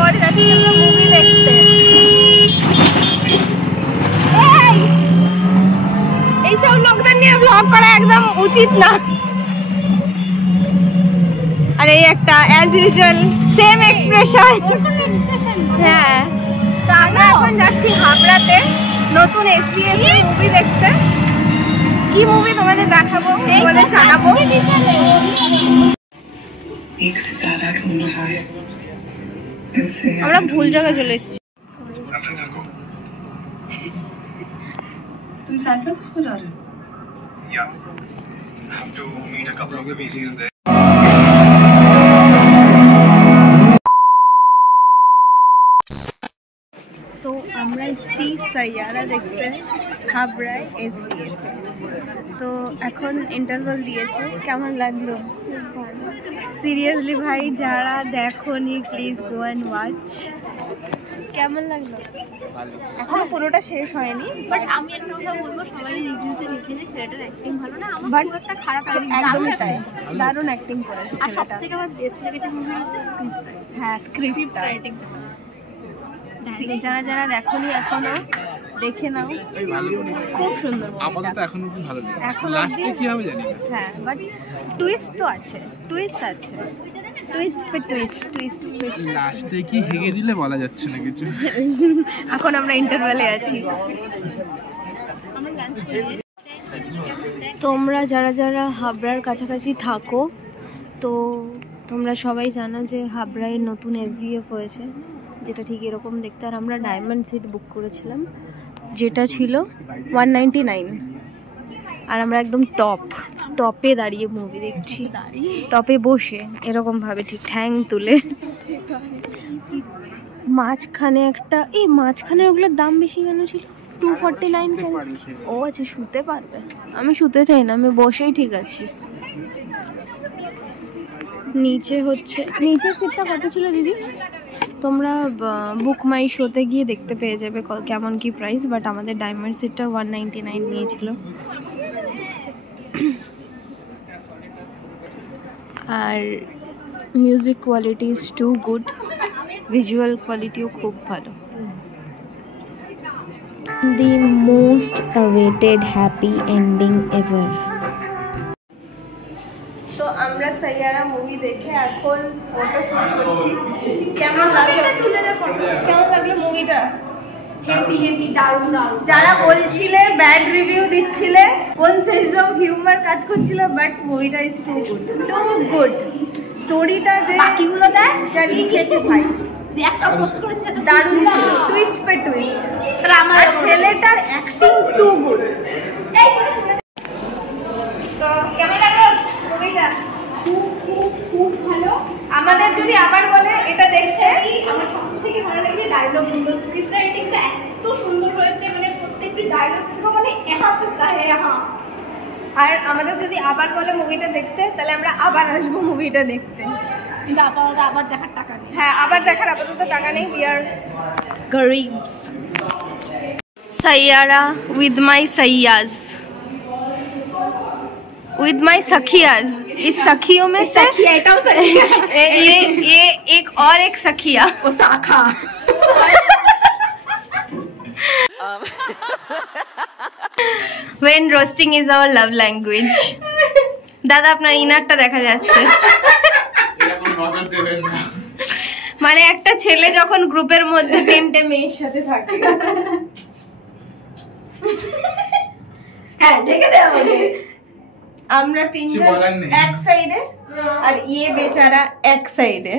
পর যাচ্ছি আমরা মুভি দেখতে। এইসব লোকদের নিয়ে ব্লগ করা একদম উচিত না। আর এই একটা অ্যাজ ইউজুয়াল সেম এক্সপ্রেশন। হ্যাঁ, তো আমরা এখন যাচ্ছি হাবড়াতে নতুন এসবিএফ মুভি দেখতে। কি মুভি তোমাদের দেখাবো, তোমাদের জানাবো। আমরা ভুল জায়গায় চলে এসেছি। तुम सैन फ्रांसिस्को जा रहे हो? Yeah. I have to meet a couple of the VCs there. তো আমরা এসেছি সাইয়ারা দেখতে হাবড়ায় এসবিএফ। তো এখন ইন্টারভাল দিয়েছে, কেমন লাগলো? সিরিয়াসলি ভাই, যারা দেখোনি প্লিজ গো অ্যান্ড ওয়াচ। কেমন লাগলো? এখনো পুরোটা শেষ হয়নি, বাট আমি একটা কথা বলবো, সবাই রিভিউতে লিখে যে ছেলেটার অ্যাক্টিং ভালো না, আমার বাট খুব একটা খারাপ লাগেনি, একদমই তাই, দারুণ অ্যাক্টিং করেছে আর ছেলেটা। সবথেকে আমার বেস্ট লেগেছে মুভি হচ্ছে স্ক্রিপ্ট হ্যাঁ, স্ক্রিপ্ট রাইটিং। যারা যারা দেখোনি এখনো দেখে নাও, খুব সুন্দর। আপাতত এখনো কি ভালো লাগে, এখন লাস্টে কি হবে জানি না। হ্যাঁ, বাট টুইস্ট তো আছে, টুইস্ট আছে, twist pay twist, twist pay. লাস্টে কি হেগে দিলে বলা যাচ্ছে না কিছু। এখন আমরা ইন্টারভ্যালে আছি। তোমরা যারা যারা হাবড়ার কাছাকাছি থাকো, তো তোমরা সবাই জানো যে হাবড়ায় নতুন এসবিএফ হয়েছে, যেটা ঠিক এরকম দেখতে। আর আমরা ডায়মন্ড সিট বুক করেছিলাম, যেটা ছিল 199। আর আমরা একদম টপে দাঁড়িয়ে মুভি দেখছি, টপে বসে এরকমভাবে, ঠিক ঠ্যাং তুলে। মাঝখানে একটা, এই মাঝখানে ওগুলোর দাম বেশি কেন ছিল? 249 কেন? ও আচ্ছা, শুতে পারবে। আমি শুতে চাই না, আমি বসেই ঠিক আছি। নিচে হচ্ছে, নিচের সিটটা কত ছিল দিদি? তোমরা বুক মাই শোতে গিয়ে দেখতে পেয়ে যাবে কেমন কি প্রাইস, বাট আমাদের ডায়মন্ড সিটটা 199 নিয়েছিল। আর music quality is too good, visual কোয়ালিটিও খুব ভালো। The most awaited happy ending ever. তো আমরা সাইয়ারা মুভি দেখে এখন ফটো শুট করছি। কেমন লাগলো? কেমন লাগলো মুভিটা? হেভি হেভি, দারুণ দারুণ। যারা বলছিলে, ব্যাড রিভিউ দিচ্ছিলে, কোন সেন্স অফ হিউমার কাজ করছিল, বাট মুভিটা is too good, too good. স্টোরিটা যে বাকিগুলো দেখ, যা লিখেছে ভাই, একটা পোস্ট করেছে তো দারুণ ছিল, টুইস্ট পে টুইস্ট। তাহলে আমার আর ছেলেটার অ্যাক্টিং টু গুড। তো কেমন লাগলো মুভিটা? খুব খুব খুব ভালো। আমাদের যদি আবার বলে এটা দেখছে, আমার সবথেকে ভালো লাগে ডায়লগগুলো, স্ক্রিপ্ট রাইটিংটা এত সুন্দর হয়েছে, মানে প্রত্যেকটি ডায়লগ পুরো মানে এহা চুকা হে এহা। আর আমাদের যদি আবার বলে মুভিটা দেখতে, তাহলে আমরা আবার আসবো মুভিটা দেখতে। কিন্তু আপাতত আবার দেখার টাকা নেই। হ্যাঁ, আবার দেখার আপাতত টাকা নেই, উই আর গরিবস। সাইয়ারা উইথ মাই সাইয়াজ, विद माई सखियाज। इस सखियों में से এটাও সখিয়া, ये एक और एक सखिया, ও শাখা। when roasting is our love language। দাদা আপনার ইনারটা দেখা যাচ্ছে, এরকম নজর দেবেন না। মানে একটা ছেলে যখন গ্রুপের মধ্যে তিনটে মেয়ের সাথে থাকে। হ্যাঁ, ঢেকে দে আমাকে। আমরা তিনজন এক সাইডে আর ইয়ে বেচারা এক সাইডে।